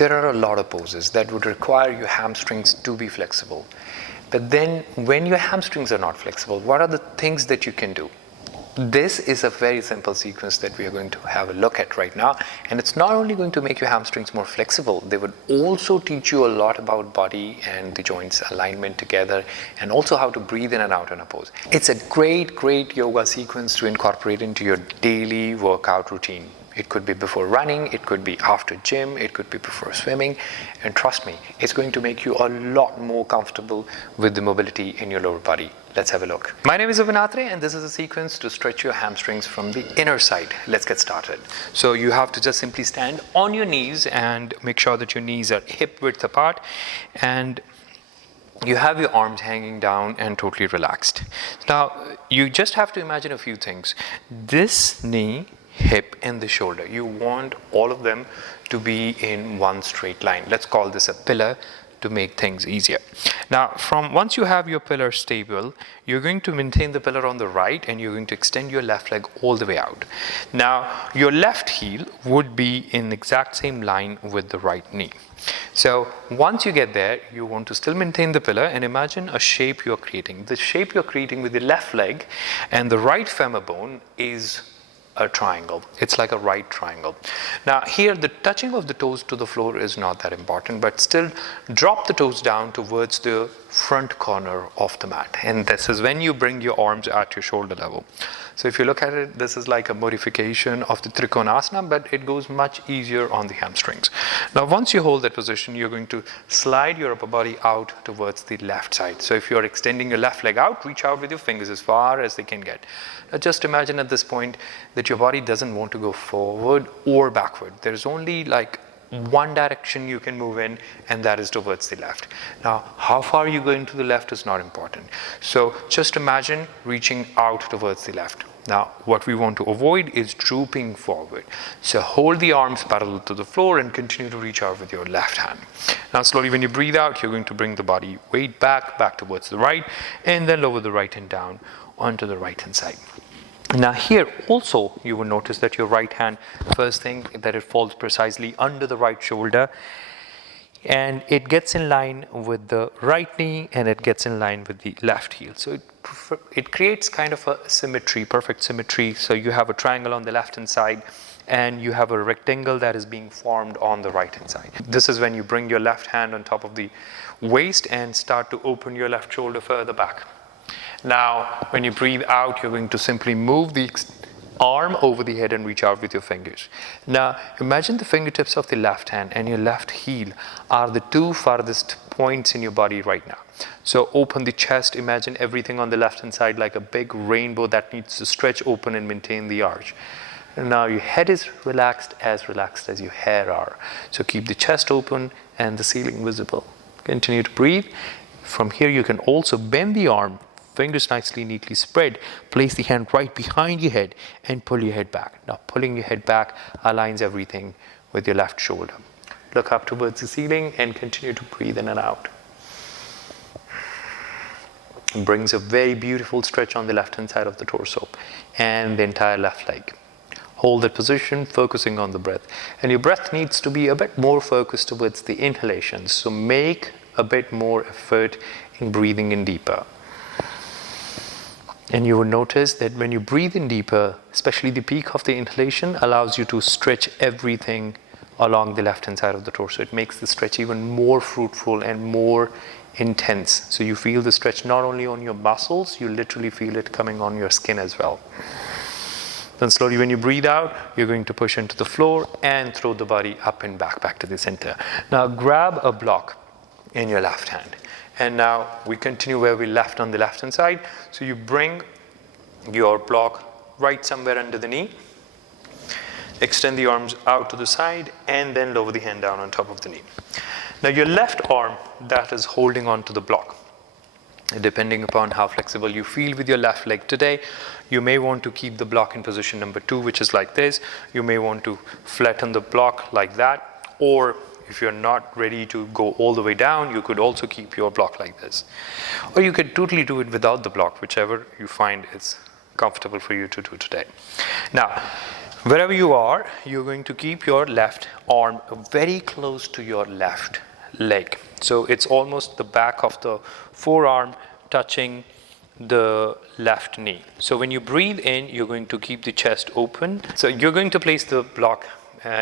there are a lot of poses that would require your hamstrings to be flexible. But then when your hamstrings are not flexible, what are the things that you can do? This is a very simple sequence that we are going to have a look at right now. And it's not only going to make your hamstrings more flexible, they would also teach you a lot about body and the joints alignment together, and also how to breathe in and out in a pose. It's a great yoga sequence to incorporate into your daily workout routine. It could be before running, it could be after gym, it could be before swimming. And trust me, it's going to make you a lot more comfortable with the mobility in your lower body. Let's have a look. My name is Avinatre, and this is a sequence to stretch your hamstrings from the inner side. Let's get started. So you have to just simply stand on your knees and make sure that your knees are hip width apart, and you have your arms hanging down and totally relaxed. Now, you just have to imagine a few things. This knee, hip, and the shoulder, you want all of them to be in one straight line. Let's call this a pillar to make things easier. Now, once you have your pillar stable, you're going to maintain the pillar on the right, and you're going to extend your left leg all the way out. Now, your left heel would be in the exact same line with the right knee. So once you get there, you want to still maintain the pillar and imagine a shape you're creating. The shape you're creating with the left leg and the right femur bone is a triangle. It's like a right triangle. Now here, the touching of the toes to the floor is not that important, but still drop the toes down towards the front corner of the mat. And this is when you bring your arms at your shoulder level. So if you look at it, this is like a modification of the Trikonasana, but it goes much easier on the hamstrings. Now once you hold that position, you're going to slide your upper body out towards the left side. So if you're extending your left leg out, reach out with your fingers as far as they can get. Now just imagine at this point that your body doesn't want to go forward or backward. There's only like one direction you can move in, and that is towards the left. Now, how far you go into the left is not important. So just imagine reaching out towards the left. Now, what we want to avoid is drooping forward. So hold the arms parallel to the floor and continue to reach out with your left hand. Now, slowly when you breathe out, you're going to bring the body weight back towards the right, and then lower the right hand down onto the right hand side. Now here also you will notice that your right hand, first thing, that it falls precisely under the right shoulder, and it gets in line with the right knee, and it gets in line with the left heel. So it creates kind of a symmetry, perfect symmetry. So you have a triangle on the left hand side, and you have a rectangle that is being formed on the right hand side. This is when you bring your left hand on top of the waist and start to open your left shoulder further back. Now, when you breathe out, you're going to simply move the arm over the head and reach out with your fingers. Now, imagine the fingertips of the left hand and your left heel are the two farthest points in your body right now. So open the chest, imagine everything on the left hand side like a big rainbow that needs to stretch open and maintain the arch. And now your head is relaxed as your hair are. So keep the chest open and the ceiling visible. Continue to breathe. From here, you can also bend the arm, fingers nicely, neatly spread. Place the hand right behind your head and pull your head back. Now, pulling your head back aligns everything with your left shoulder. Look up towards the ceiling and continue to breathe in and out. It brings a very beautiful stretch on the left-hand side of the torso and the entire left leg. Hold that position, focusing on the breath. And your breath needs to be a bit more focused towards the inhalation. So make a bit more effort in breathing in deeper. And you will notice that when you breathe in deeper, especially the peak of the inhalation allows you to stretch everything along the left-hand side of the torso. It makes the stretch even more fruitful and more intense. So you feel the stretch not only on your muscles, you literally feel it coming on your skin as well. Then slowly when you breathe out, you're going to push into the floor and throw the body up and back to the center. Now grab a block in your left hand. And now we continue where we left on the left hand side. So you bring your block right somewhere under the knee, extend the arms out to the side, and then lower the hand down on top of the knee. Now your left arm that is holding on to the block, depending upon how flexible you feel with your left leg today, you may want to keep the block in position number 2, which is like this. You may want to flatten the block like that, or if you're not ready to go all the way down, you could also keep your block like this. Or you could totally do it without the block, whichever you find is comfortable for you to do today. Now, Wherever you are, you're going to keep your left arm very close to your left leg. So it's almost the back of the forearm touching the left knee. So when you breathe in, you're going to keep the chest open. So you're going to place the block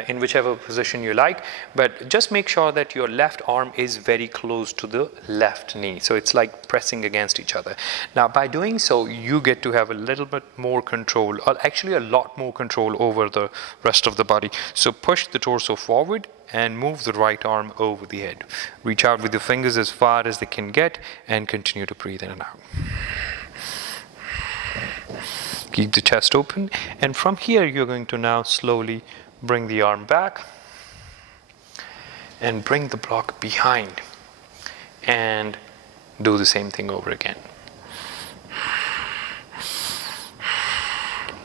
in whichever position you like, but just make sure that your left arm is very close to the left knee. So it's like pressing against each other. Now, by doing so, you get to have a little bit more control, or actually a lot more control over the rest of the body. So push the torso forward and move the right arm over the head. Reach out with your fingers as far as they can get and continue to breathe in and out. Keep the chest open, and from here you're going to now slowly bring the arm back and bring the block behind and do the same thing over again.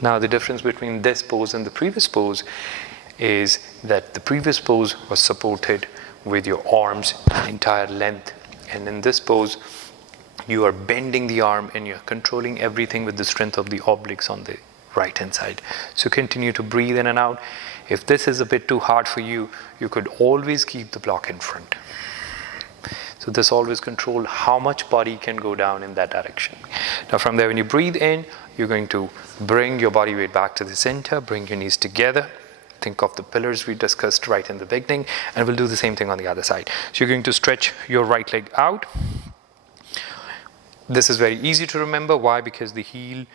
Now the difference between this pose and the previous pose is that the previous pose was supported with your arms entire length, and in this pose you are bending the arm and you're controlling everything with the strength of the obliques on the right hand side. So continue to breathe in and out. If this is a bit too hard for you, you could always keep the block in front. So this always controls how much body can go down in that direction. Now from there, when you breathe in, you're going to bring your body weight back to the center, bring your knees together. Think of the pillars we discussed right in the beginning, and we'll do the same thing on the other side. So you're going to stretch your right leg out. This is very easy to remember. Why? Because the heel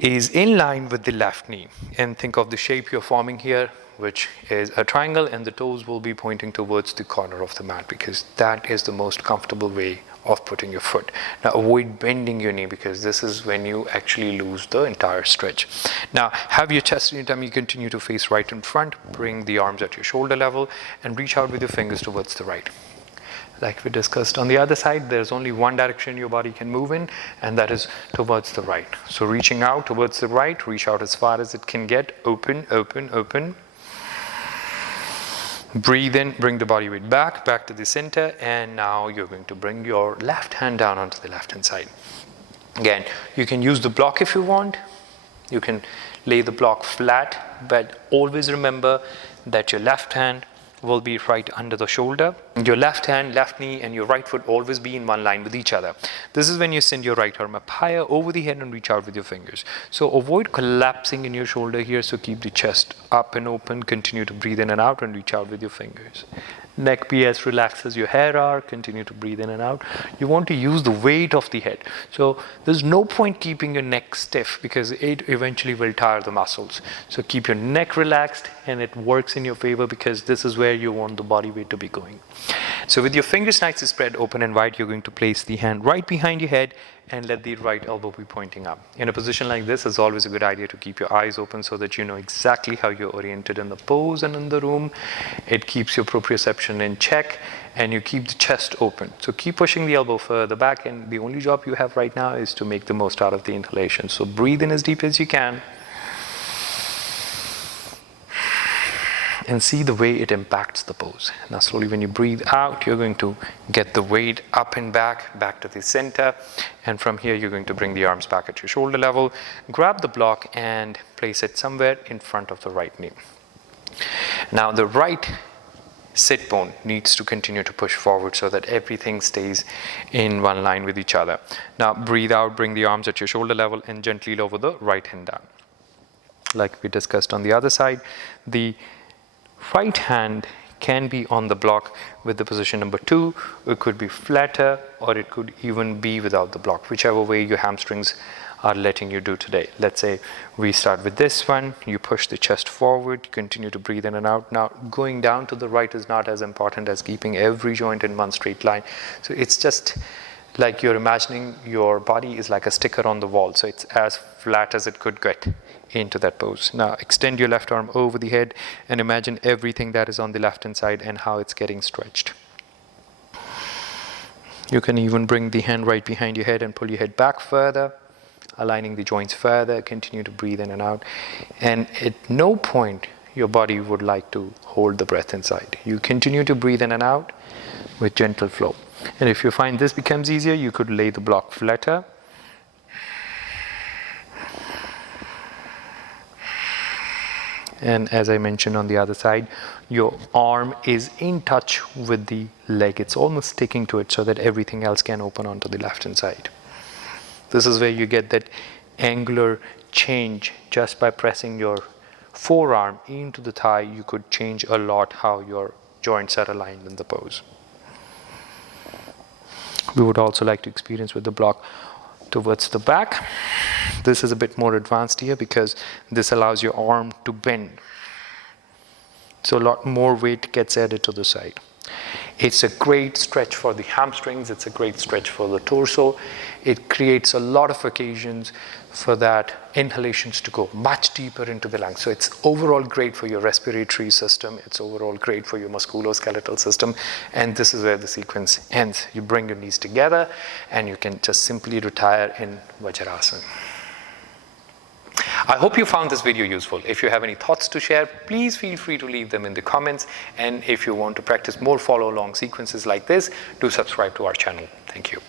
is in line with the left knee, and think of the shape you're forming here, which is a triangle, and the toes will be pointing towards the corner of the mat because that is the most comfortable way of putting your foot. Now avoid bending your knee because this is when you actually lose the entire stretch. Now have your chest and your tummy continue to face right in front, bring the arms at your shoulder level and reach out with your fingers towards the right. Like we discussed on the other side, there's only one direction your body can move in, and that is towards the right. So reaching out towards the right, reach out as far as it can get, open, open, open. Breathe in, bring the body weight back to the center, and now you're going to bring your left hand down onto the left hand side. Again, you can use the block if you want. You can lay the block flat, but always remember that your left hand will be right under the shoulder. Your left hand, left knee, and your right foot always be in one line with each other. This is when you send your right arm up higher over the head and reach out with your fingers. So avoid collapsing in your shoulder here. So keep the chest up and open. Continue to breathe in and out and reach out with your fingers. Neck be as relaxed as your hair are. Continue to breathe in and out. You want to use the weight of the head. So there's no point keeping your neck stiff because it eventually will tire the muscles. So keep your neck relaxed, and it works in your favor because this is where you want the body weight to be going. So with your fingers nicely spread open and wide, you're going to place the hand right behind your head and let the right elbow be pointing up. In a position like this, it's always a good idea to keep your eyes open so that you know exactly how you're oriented in the pose and in the room. It keeps your proprioception in check, and you keep the chest open. So keep pushing the elbow further back, and the only job you have right now is to make the most out of the inhalation. So breathe in as deep as you can. And see the way it impacts the pose. Now slowly when you breathe out, you're going to get the weight up and back to the center. And from here, you're going to bring the arms back at your shoulder level, grab the block and place it somewhere in front of the right knee. Now the right sit bone needs to continue to push forward so that everything stays in one line with each other. Now breathe out, bring the arms at your shoulder level and gently lower the right hand down. Like we discussed on the other side, the right hand can be on the block with the position number 2. It could be flatter, or it could even be without the block, whichever way your hamstrings are letting you do today. Let's say we start with this one. You push the chest forward, continue to breathe in and out. Now going down to the right is not as important as keeping every joint in one straight line. So it's just like you're imagining your body is like a sticker on the wall. So it's as flat as it could get into that pose. Now extend your left arm over the head and imagine everything that is on the left hand side and how it's getting stretched. You can even bring the hand right behind your head and pull your head back further, aligning the joints further. Continue to breathe in and out, and at no point your body would like to hold the breath inside. You continue to breathe in and out with gentle flow. And if you find this becomes easier, you could lay the block flatter. And as I mentioned on the other side, your arm is in touch with the leg. It's almost sticking to it so that everything else can open onto the left hand side. This is where you get that angular change just by pressing your forearm into the thigh. You could change a lot how your joints are aligned in the pose. We would also like to experience with the block towards the back. This is a bit more advanced here because this allows your arm to bend. So a lot more weight gets added to the side. It's a great stretch for the hamstrings. It's a great stretch for the torso. It creates a lot of occasions for that inhalations to go much deeper into the lungs. So it's overall great for your respiratory system. It's overall great for your musculoskeletal system. And this is where the sequence ends. You bring your knees together and you can just simply retire in Vajrasana. I hope you found this video useful. If you have any thoughts to share, please feel free to leave them in the comments. And if you want to practice more follow-along sequences like this, do subscribe to our channel. Thank you.